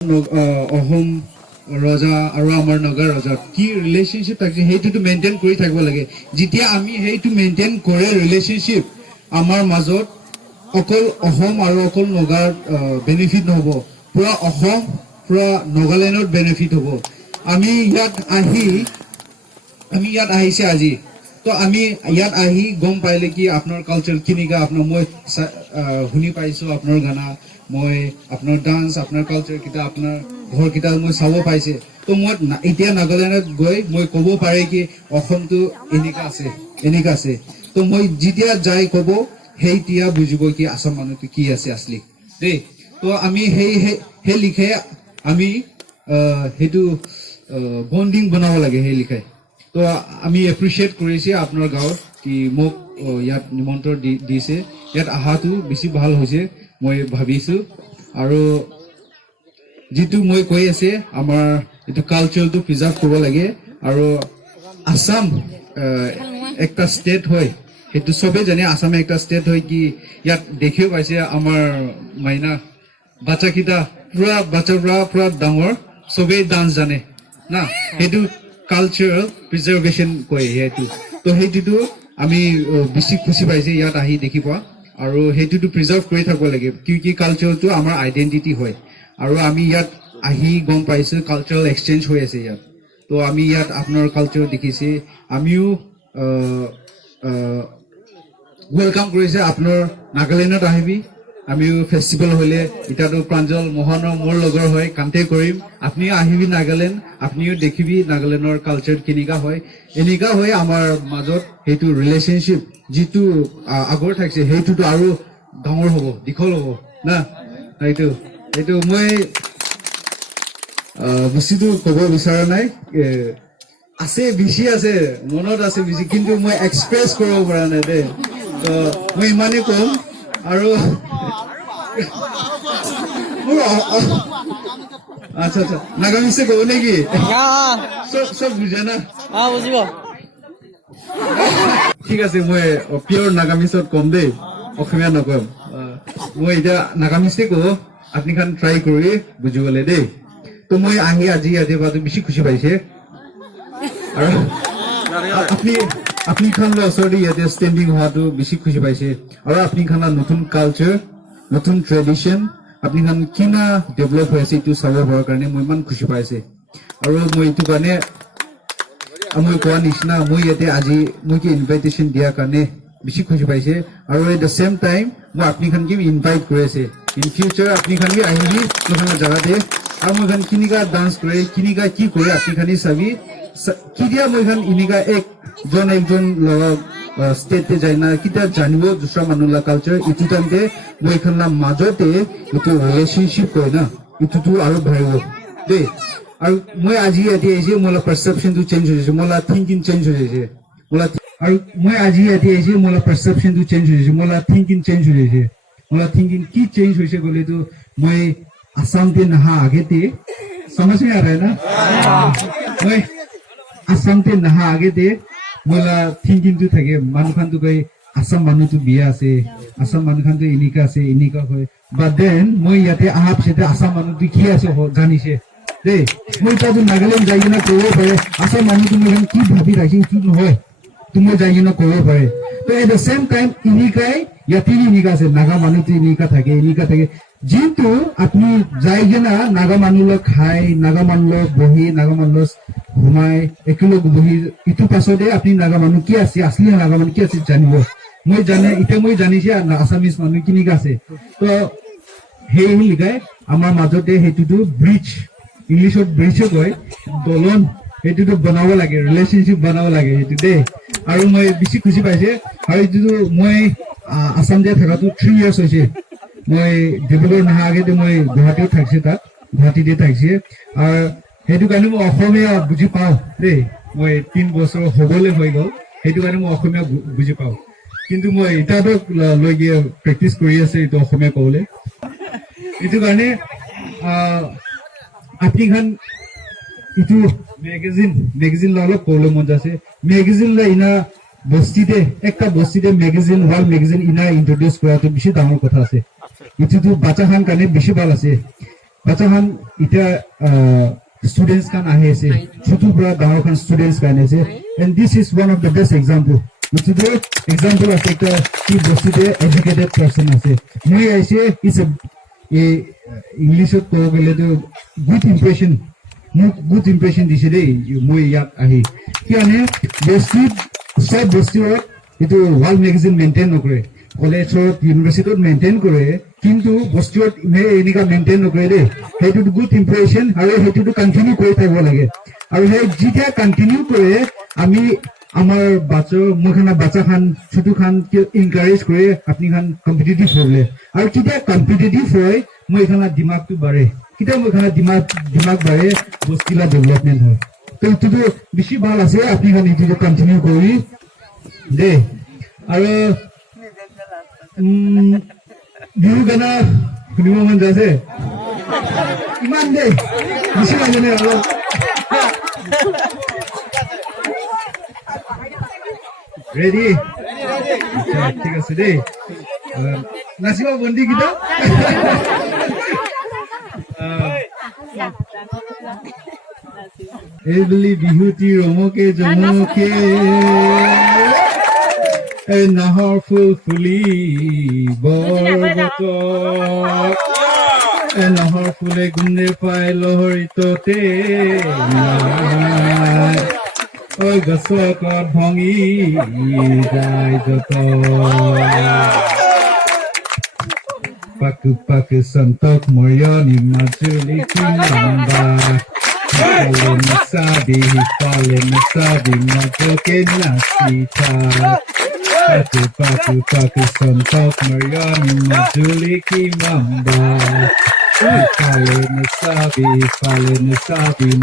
অহোম ৰজা আৰু আমাৰ নগা ৰজা কি ৰিলেশ্যনশ্বিপ থাকে সেইটোতো মেইনটেইন কৰি থাকিব লাগে। যেতিয়া আমি সেইটো মেইনটেইন কৰে ৰিলেশ্যনশ্বিপ আমাৰ মাজত অকল অসম আৰু অকল নগাৰ বেনিফিট নহ'ব, পুৰা অসম পুৰা নগালেণ্ডৰ বেনিফিট হ'ব। আমি ইয়াত আহিছে আজি, তো আমি ইয়াত আহি গম পাইলে কি আপোনাৰ কালচাৰ কেনেকা, আপোনাৰ মই শুনি পাইছো আপোনাৰ গানা, মই আপোনাৰ ডান্স, আপোনাৰ কালচাৰ কেইটা, আপোনাৰ ঘৰ কেইটা মই চাব পাইছে। তো মই এতিয়া নাগালেণ্ডত গৈ মই ক'ব পাৰে কি অসমটো এনেকা আছে। তো মই যেতিয়া যাই ক'ব সেইতিয়া বুজিব কি আসাম মানুহটো কি আছে আছলি দেই। তো আমি সেই লিখাই আমি সেইটো বন্ডিং বনাব লাগে সেই লিখাই। তো আমি এপ্ৰিচিয়েট কৰিছে আপোনাৰ গাঁৱত কি মোক ইয়াত নিমন্ত্ৰণ দিছে, ইয়াত অহাটো বেছি ভাল হৈছে মই ভাবিছো। আৰু যিটো মই কৈ আছে আমাৰ এইটো কালচাৰটো প্ৰিজাৰ্ভ কৰিব লাগে। আৰু আসাম একটা ষ্টেট হয়, সেইটো চবেই জানে আসাম একটা ষ্টেট হয় কি ইয়াত দেখিও পাইছে আমাৰ মাইনা বাচ্চাকেইটা পুৰা বাচ্চাৰ পৰা পুৰা ডাঙৰ চবেই ডান্স জানে না, সেইটো কালচাৰেল প্ৰিজাৰ্ভেশ্যন কয় সেইটো। তো সেইটোতো আমি বেছি খুচি পাইছে ইয়াত আহি দেখি পোৱা, আৰু সেইটোতো প্ৰিজাৰ্ভ কৰি থাকিব লাগে কি কালচাৰটো আমাৰ আইডেণ্টিটি হয়। আৰু আমি ইয়াত আহি গম পাইছো কালচাৰেল এক্সচেঞ্জ হৈ আছে ইয়াত। তো আমি ইয়াত আপোনাৰ কালচাৰ দেখিছে, আমিও ৱেলকাম কৰিছে আপোনাৰ নাগালেণ্ডত আহিবি। আমিও ফেষ্টিভেল হ'লে এতিয়াতো প্ৰাঞ্জল মোহনৰ মোৰ লগৰ হয়, কামতে কৰিম। আপুনিও আহিবি নাগালেণ্ড, আপুনিও দেখিবি নাগালেণ্ডৰ কালচাৰ কেনেকা হয়। এনেকা হয় আমাৰ মাজত সেইটো ৰিলেশ্যনশ্বিপ যিটো আগৰ থাকিছে সেইটোতো আৰু ডাঙৰ হ'ব, দীঘল হ'ব না। সেইটো মই বস্তুটো ক'ব বিচৰা নাই, আছে বেছি আছে মনত আছে বেছি, কিন্তু মই এক্সপ্ৰেছ কৰিব পৰা নাই দেই। তো মই ইমানেই ক'ম। আৰু আচ্ছা নাগামিছে ক'ব নেকি? চব বুজে না? বুজিব। ঠিক আছে, মই পিয়ৰ নাগামিছত ক'ম দেই, অসমীয়া নকম। মই এতিয়া নাগামিছে ক'ব, আপুনি খান ট্ৰাই কৰি বুজিবলৈ দেই। তো মই আহি আজি ইয়াতে বেছি খুচি পাইছে। আৰু আপুনি খান ওচৰতে ইয়াতে ষ্টেণ্ডিং হোৱাটো বেছি খুচি পাইছে। আৰু আপুনি খানা নতুন কালচাৰ, নতুন ট্ৰেডিশ্যন আপুনি খান কিনা ডেভেলপ হৈ আছে এইটো চাব পৰাৰ কাৰণে মই ইমান খুচি পাইছে। আৰু মই এইটো কাৰণে মই কোৱা নিচিনা মই ইয়াতে আজি মোক ইনভাইটেশ্যন দিয়াৰ কাৰণে বেছি খুচি পাইছে। আৰু এট দ্য ছেম টাইম মই আপুনি খান কি ইনভাইট কৰি আছে ইন ফিউচাৰ আপুনি খান কি আহিবি মোৰ জেগাতে। আৰু মই খান কেনেকা ডান্স কৰে, কেনেকা কি কৰে আপুনি খানি চাবি। কেতিয়া মই খান এনেকা একজন লগৰ ষ্টেটে যায় না কেতিয়া জানিব দুসৰা মানুহৰ কালচাৰ, এইটো টাইমতে মই এইখনৰ মাজতে এইটো ৰিলেশ্যনশ্বিপ কয় না, এইটোতো আৰু বাঢ়িব দেই। আৰু মই আজি ইয়াতে আহিছে, মোৰ পাৰচেপশ্যনটো চেঞ্জ হৈছে, মোৰ থিংকিং চেঞ্জ হৈ গৈছে। আৰু মই আজি ইয়াতে আহিছে, মোৰ পাৰচেপশ্যনটো চেঞ্জ হৈছে, মোৰ থিংকিং চেঞ্জ হৈ গৈছে। মোৰ থিংকিং কি চেঞ্জ হৈছে ক'লেতো মই আসামতে নাহা আগেতে समझ में आ रहा है ना, मैं আসামতে নাহা আগেতে মোলা থিংকিংটো থাকে মানুহখানটো কয় আসাম মানুহটো বিয়া আছে, আসাম মানুহখানটো এনেকা আছে এনেকা হয়। বাট দেন মই ইয়াতে অহাৰ পিছতে আসাম মানুহটো কি আছে জানিছে দেই। মই তাতো নাগালেণ্ড যাই কিনে ক'ব পাৰে আসাম মানুহটো মই কি ভাবি ৰাখিম কি নহয়, তুমি যাই কিনে ক'ব পাৰে। তো এট দ্য ছেম টাইম এনেকাই ইয়াতে এনেকা আছে, নাগা মানুহটো এনেকা থাকে যিটো আপুনি যাই কিনা নাগা মানুহ লগ খাই, নাগা মানুহ লগ বহি, নাগা মানুহ লগ ঘুমাই একেলগ বহি ইটো পাছতে আপুনি নাগা মানুহ কি আছে, আছলি নাগা মানুহ কি আছে জানিব। মই এতিয়া মই জানিছে আছামিজ মানুহ কেনেকা আছে। তো সেই লিখাই আমাৰ মাজতে সেইটোতো ব্ৰিজ, ইংলিছত ব্ৰিজো কয়, দলন, সেইটোতো বনাব লাগে, ৰিলেশ্যনশ্বিপ বনাব লাগে সেইটো দেই। আৰু মই বেছি খুচি পাইছে। আৰু এইটোতো মই আসাম দিয়া থকাটো 3 years হৈছে। মই ডিব্ৰুগড় নাহা আগেতে মই গুৱাহাটীত থাকিছে, তাত গুৱাহাটীতে থাকিছে। আৰু সেইটো কাৰণে মই অসমীয়া বুজি পাওঁ দেই। মই 3 বছৰ হ'বলৈ হৈ গ'ল, সেইটো কাৰণে মই অসমীয়া বুজি পাওঁ। কিন্তু মই এতিয়াতো লৈকে প্ৰেক্টিচ কৰি আছে এইটো অসমীয়া ক'বলৈ। এইটো কাৰণে আপুনি খান এইটো মেগাজিন অলপ ক'বলৈ মন আছে। মেগাজিন ইনা বস্তিতে একটা বস্তিতে মেগাজিন ওয়াল মেগাজিন ইনা ইন্ট্রোডিউস কৰাটো বেছি ডাঙৰ কথা আছে। এইটোতো বাচ্চা খান কাৰণে বেছি ভাল আছে। বাচ্চাখান এতিয়া students kan ahe ase chotu pura dangor kan students kan ase and this is one of the best example which is the example of ekta ki bostu de educated person ase moi aise is a english to gele to good impression dise de moi yak ahi kiane bostu sab bostu etu world magazine maintain nokre college or university maintain kore কিন্তু বস্তুত এনেকা maintain নকৰে দে হেতু good ইমপ্ৰেশন আৰু হেতু continue কৰি থাকিব লাগে আৰু হে যেতিয়া কন্টিনিউ কৰে আমি আমাৰ বাচ্চা খান ছোটু খান এনকাৰেজ কৰে আপনি খান কম্পিটিটিভ হ'লে আৰু যেতিয়া কম্পিটিটিভ হয় মই এখানা দিমাগটো বাঢ়ে কিটা মই এখানা দিমাগ বাঢ়ে বস্তুলা ডেভেলপমেন্ট হয় তো এটো বেছি ভাল আছে আপনি খান এটো কন্টিনিউ কৰি দে আৰু বিহু গানা শুনিব মন যাইছে ইমান দেই বেছি নাজানে আৰু ৰেডি ঠিক আছে দেই নাচিব বন্দী গীতা এইবুলি বিহুটি ৰমকে জমকে নাহৰ ফুল ফুলি নহৰ ফুলে গুণে পাই লহৰিততে ঐ গছত ভঙি যায় যত পাকু পাকু সন্তক মৰিয়নি মাজুলী কিনাম্বা পালে নচাবি মাজকে নাচি থাক Paku paku sontok Mariani Majuli Kimamba Pale nasabi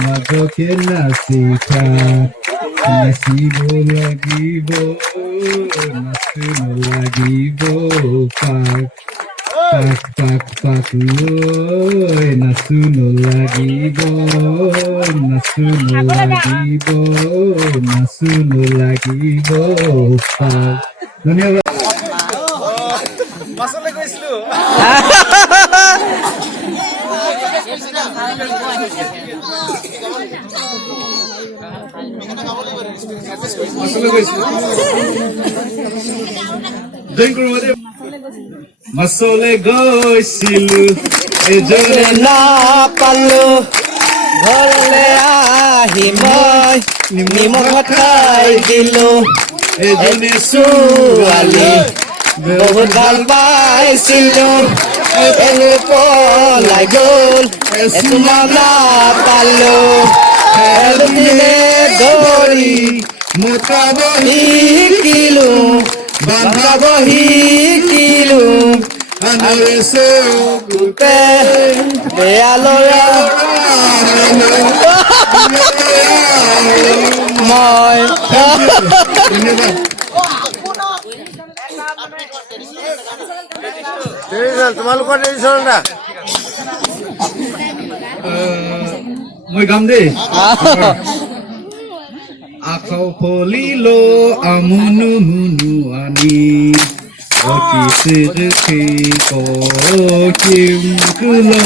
Majoke nasika Nasibo lagibo Nasuno lagibo Pak Nasuno lagibo Pak ধন্যবাদ মাছলে গৈছিলো মাছলে গৈছিলো এজনে না পালো ঘৰলে আহি মই নিমখ খাই দিলো এজনে ছোৱালী বহুত ভাল পাইছিলো এনে পলাই গ'ল তোমাক নাপালো এদিনে ধৰি মোটাব শিকিলো বান্ধাব শিকিলো আনৰে চকুতে বেয়া ল'ৰা মই তোমালোকৰ ট্ৰেডিশ্যন না মই গাম দেই আখাও ফলিলো আমুনু মুনু আনি অকিসিরখি কিমকুলো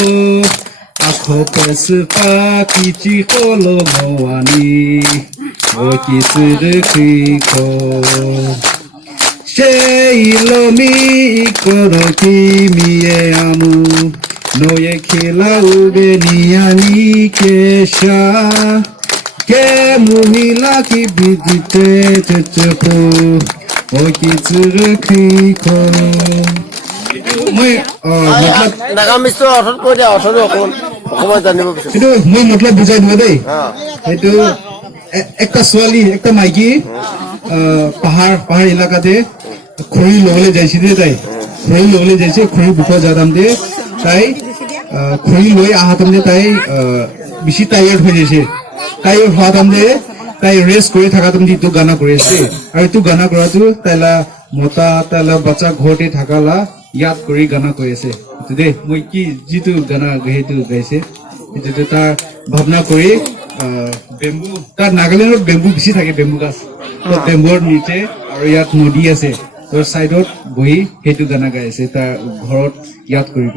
আখো পসপা কিচি কলো মওয়ানি অকিসিরখি কো সেইলমি করো কিমিয়ে আমু নয়ে খেলাও বেনিয়ানি কেশা কে মুমিলা কি বিদিতে চেচকো অকিসিরখি কো মই নাগামিস্ত অৰ্থত কৈ দিয়া অৰ্থটো অকমান জানিব বিচাৰিছো কিন্তু মই মতলব বুজাই দিব দেই সেইটো একটা ছোৱালী একটা মাইকী পাহাড় এলাকাতে খৰি লবলৈ যাইছিল তাই খৰি লবলৈ যাইছে খৰি বুক যাদাম দে তাই খৰি লৈ আহাতাম দে তাই বেছি টায়াৰ্ড হৈ যাইছে টায়াৰ্ড হোৱাতাম দে তাই ৰেষ্ট কৰি থাকাতাম দি এইটো গানা কৰি আছে আৰু এইটো গানা কৰাটো তাইলা মতা তাইলা বাচ্চা ঘৰতে থাকালা ইয়াদ কৰি গানা কৈ আছে দে মই কি যিটো গানা সেইটো গাইছে সেইটো তাৰ ভাৱনা কৰি বেম্বু তার নাগালেণ্ডত বেম্বু বেশি থাকে বেম্বু গাছ বেম্বুর নিচে আর ইয়াত নদী আছে তোর সাইডত বহি সেইটো গানা গাই আছে তার ঘরত ইয়াদ কৰি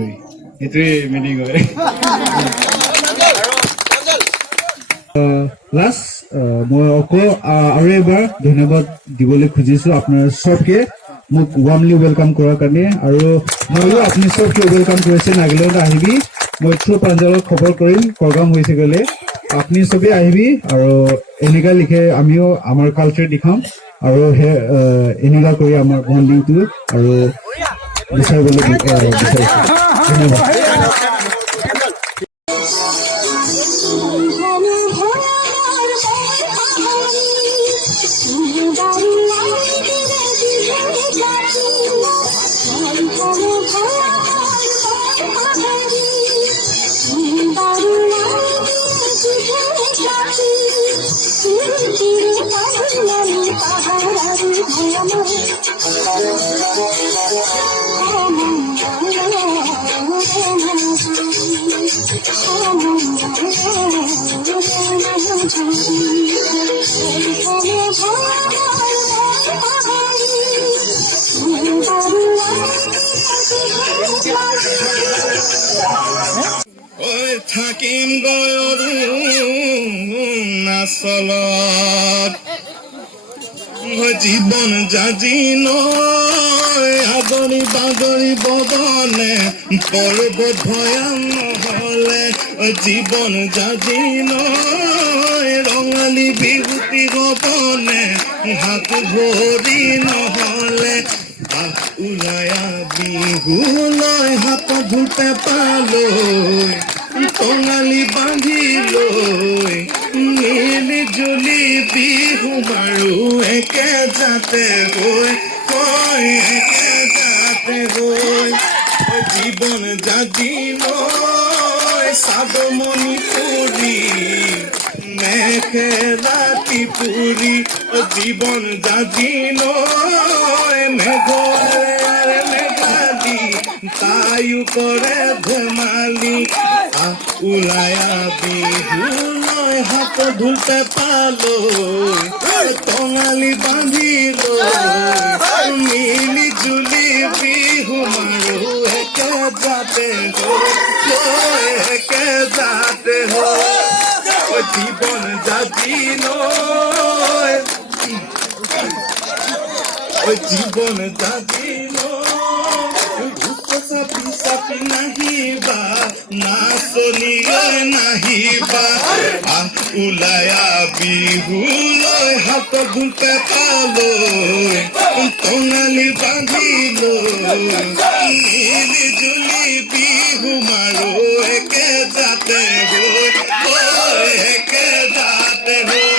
এইটোৱে মিনিং হয় লাষ্ট মই আকৌ আৰু এবাৰ ধন্যবাদ দিবলৈ খুজিছো আপোনাৰ চবকে মোক ৱাৰ্মলি ৱেলকাম কৰাৰ কাৰণে আৰু ময়ো আপুনি চবকে ৱেলকাম কৰিছে নাগালেণ্ড আহিবি মই থ্ৰু পাঞ্জাৱত খবৰ কৰিম প্ৰগ্ৰাম হৈছে গ'লে আপুনি চবেই আহিবি আৰু এনেকুৱা লিখে আমিও আমাৰ কালচাৰ দেখাম আৰু এনেকুৱা কৰি আমাৰ বণ্ডিংটো আৰু বিচাৰিবলৈ বিচাৰিছোঁ ধন্যবাদ থাকিম গয়ৰু নাচলত জীৱন জাজি নয় আগৰি বাগৰি বদনে পৰ্বত ভয়ান নহলে জীৱন জাজি নয় ৰঙালী বিভূতি গবনে হাত ভৰি নহলে উলায়া বিহু লয় হাত ধুতে পালৈ টঙালি বান্ধি লৈ মিলি জুলি বিহু মাৰো একে যাতে হৈ একে যাতে হৈ জীৱন জাজি লৈ চাদমণি পুৰি মেখেলাটি পুৰি জীৱন জাজি লৈ মেঘৰে মেঘালি তায়ো কৰে ধেমালি উলায়া বিহু লৈ হাত ধুতে পালৈ টঙালি বান্ধি লৈ মিলি জুলি বিহু মাৰো একে যাতে হৈ একে যাতে হৈ জীৱন জাজি লৈ জীৱন জাজি চাপি চাপি নাহিবা নাচনি নাহিবা উলায়া বিহু লৈ হাত ধুতে পালৈ টঙালি বান্ধি লৈ মিলি জুলি বিহু মাৰো একে যাতে হৈ একে যাতে হৈ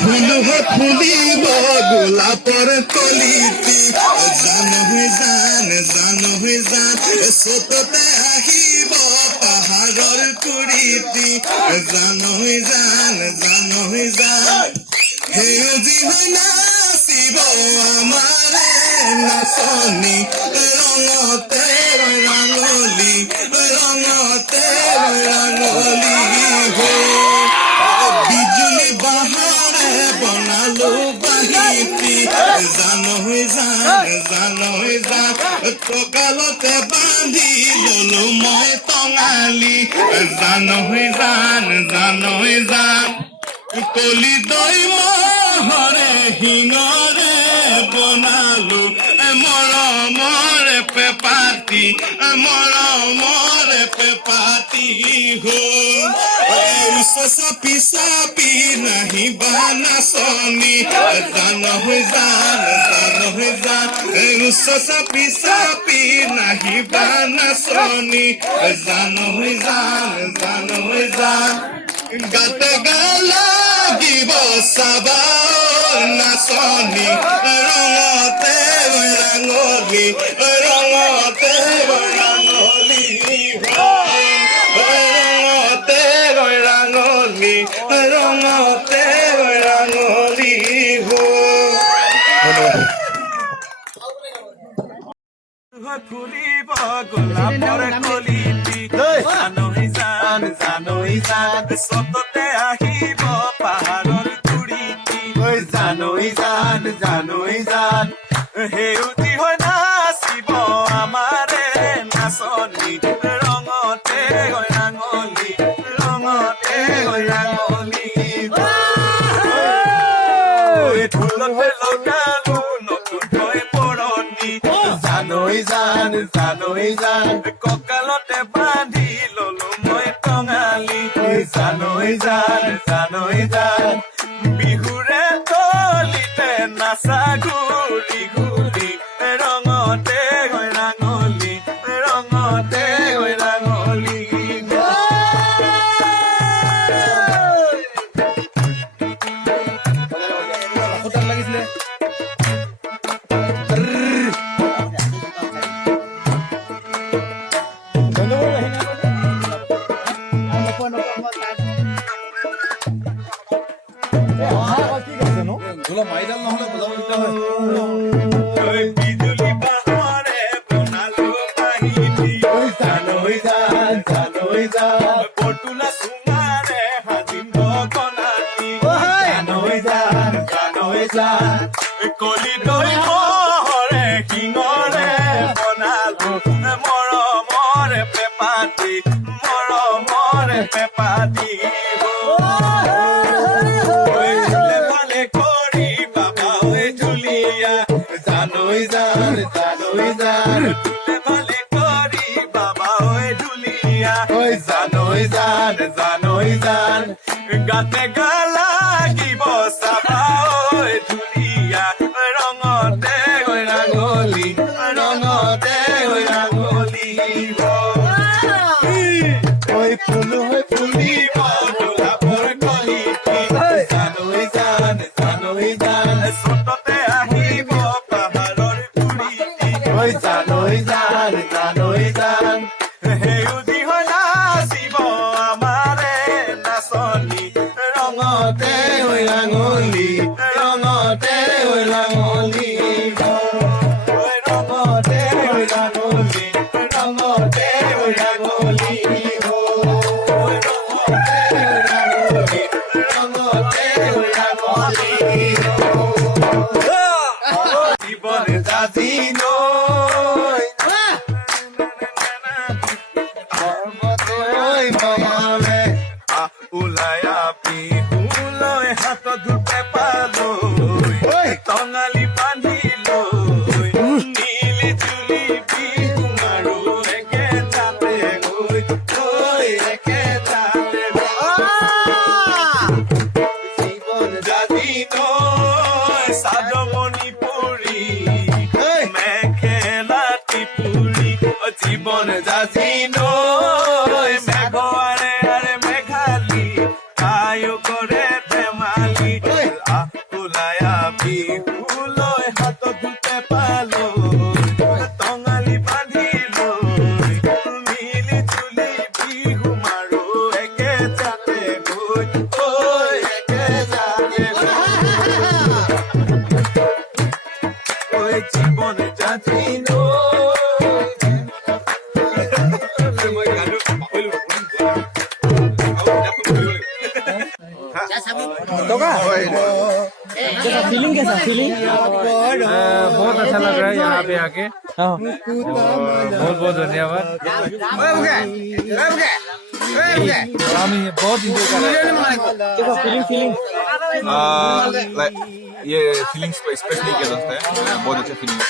ফুল ফুলিব গোলাপৰ কলিতি জান হৈ জান চততে আহিব পাহাৰৰ কুৰিতি জান হৈ জান সেউজী হৈ নাচিব আমাৰে নাচনী ৰঙতে ৰাঙলী বিজুলী বাহাৰে বনালো বাহিতি জান হৈ জান কঁকালতে বান্ধি ললো মই টঙালি জান হৈ জান কলি দৈ মহৰে শিঙৰে বনালো মৰমৰে পেপাতি হ'ল চাপি চাপি নাহিবা নাচনী জান হৈ জান চাপি চাপি নাহিবা নাচনী জান হৈ জান গাতে গা লাগিব চাবা নাচনী ৰঙতে ৰাঙলী ৰঙতে ৰাঙলী ফুলিব গোলাপৰ কলিতি জানৈ জান জানৈ জান সততে আহিব পাহাৰৰ গুৰিটি ঐ জানৈ জান সেউজী হৈ নাচিব আমাৰে নাচনী ৰঙতে হৈ ৰাঙলী ৰঙতে হৈ ৰাঙলী ঢোলতে লগালো নতুনকৈ পুৰণি জানৈ জান কঁকালতে বান্ধি ললো মই টঙালি জানৈ জান বিহুৰে তলিতে নাচা ঘূৰি ঘূৰি ৰঙতে হৈ ৰাঙলী ৰঙতে হৈ ৰাঙলী বিজুলী বাঁহৰে বনালো কাহিনী জানৈ জান বৰতোলা চুঙাৰে সাজিম গগনানী জানৈ জান কলি দৈ মহৰে শিঙৰে বনালো মৰমৰে পেপাতি ভালে কৰি বাবা ঐ ঢুলীয়া জানৈ জান ভালে কৰি বাবা ঐ ঢুলীয়া জানৈ জান গাতে গা লাগিব চাবা ঐ ঢুলীয়া ৰঙতে হৈ ৰাঙলী ফুলিব গোলাপৰ কলিটি জানৈ জান সততে আহিব পাহাৰৰ গুৰিটি জানৈ জান সেউজী হৈ নাচিব আমাৰে নাচনী ৰঙতে হৈ ৰাঙলী ৰঙতে হৈ ৰাঙলী জীবন জাতি নৈ ওলাই বিহুলৈ হাতত ধুপে পালৈ টঙালি বান্ধি লৈ নীলি জুলি বিহু মাৰো একেটাতে গৈ একেটাতে জীৱন জাতি নৈ চাদমণি পুৰি মেখেলা টিপুৰি জীৱন জাতি নৈ মেঘৰে মেঘালী কায়ো কৰে ধেমালি ওলাই বিহুলৈ হাতত ধুতে পালৈ টঙালি বান্ধি লৈ মিলি জুলি বিহু মাৰো একেটাতে গৈ একেটাতে জীবন জাতি फीलिंग कैसा फीलिंग बहुत अच्छा लग रहा है यहाँ पे आके बहुत बहुत धन्यवाद हम बहुत इंजॉय कर रहे हैं फीलिंग ये फीलिंग्स को स्पेशली किया जाता है बहुत अच्छा feeling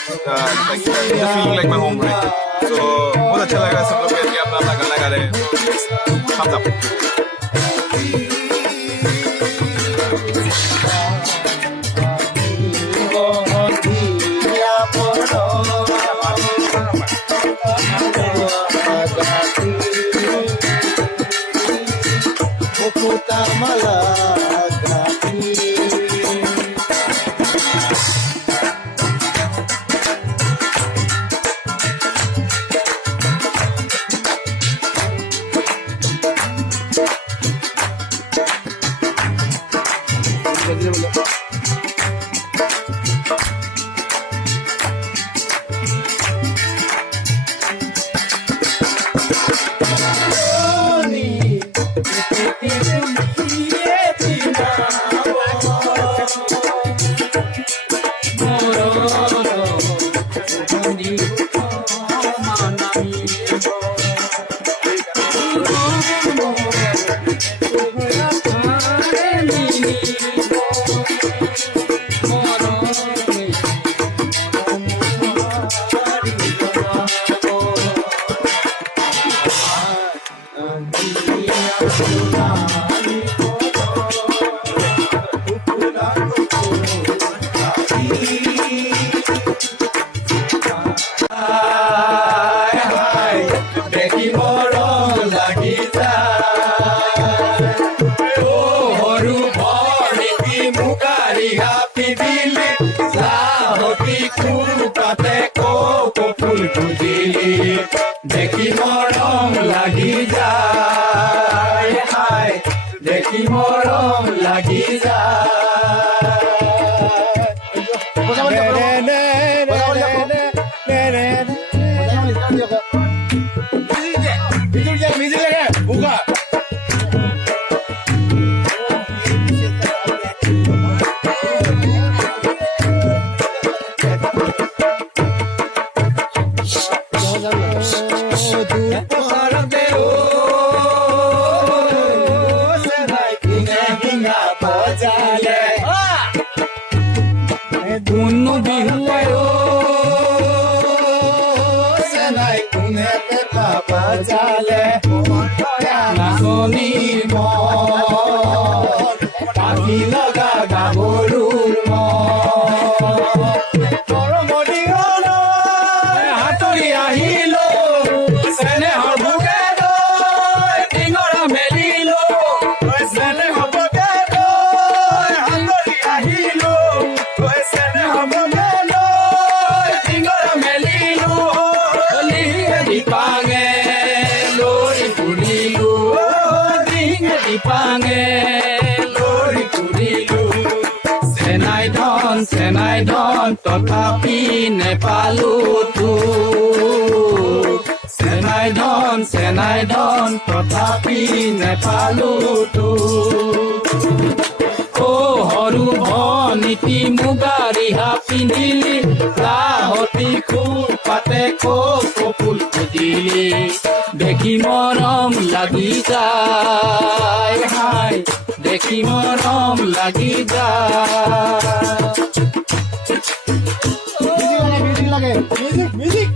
feeling like my home right so बहुत अच्छा लग रहा है सब लोग मिलकर अपना अपना गाना गा रहे हैं thumbs up হাই দেখি মৰম লাগি যায় অ সৰু ভৰিটি মুগাৰী হাপি দিলি লাহতি কুকাতে কপৌফুল খুজিলি দেখি মৰম লাগি যায় হাই দেখি মৰম লাগি দুনু বিহুৱাই চেনাই কোনে বাজালে নাচনী পাখি লগা গাভৰুৰ হাতৰি আহিলো চেনেহৰ ভোগে টিঙৰা মেলিলো চেনেহৰ ভোগে হাতৰি আহিলো চেনেহৰ ভোগে টিঙৰা মেলিলো দিপাঙে লৰি ফুৰিলো দিপাঙে লৰি ফুৰিলো চেনাই ধন তথাপি নেপালো তো চেনাই ধন তথাপি নেপালো তো অ সৰু ভনীতি মুগাৰী হা পিন্ধিলি লাহতি খুব পাতে কপৌফুল খুজিলি দেখি মৰম লাগি যায় হাই দেখি মৰম লাগি যায় মিউজিক লাগে মিউজিক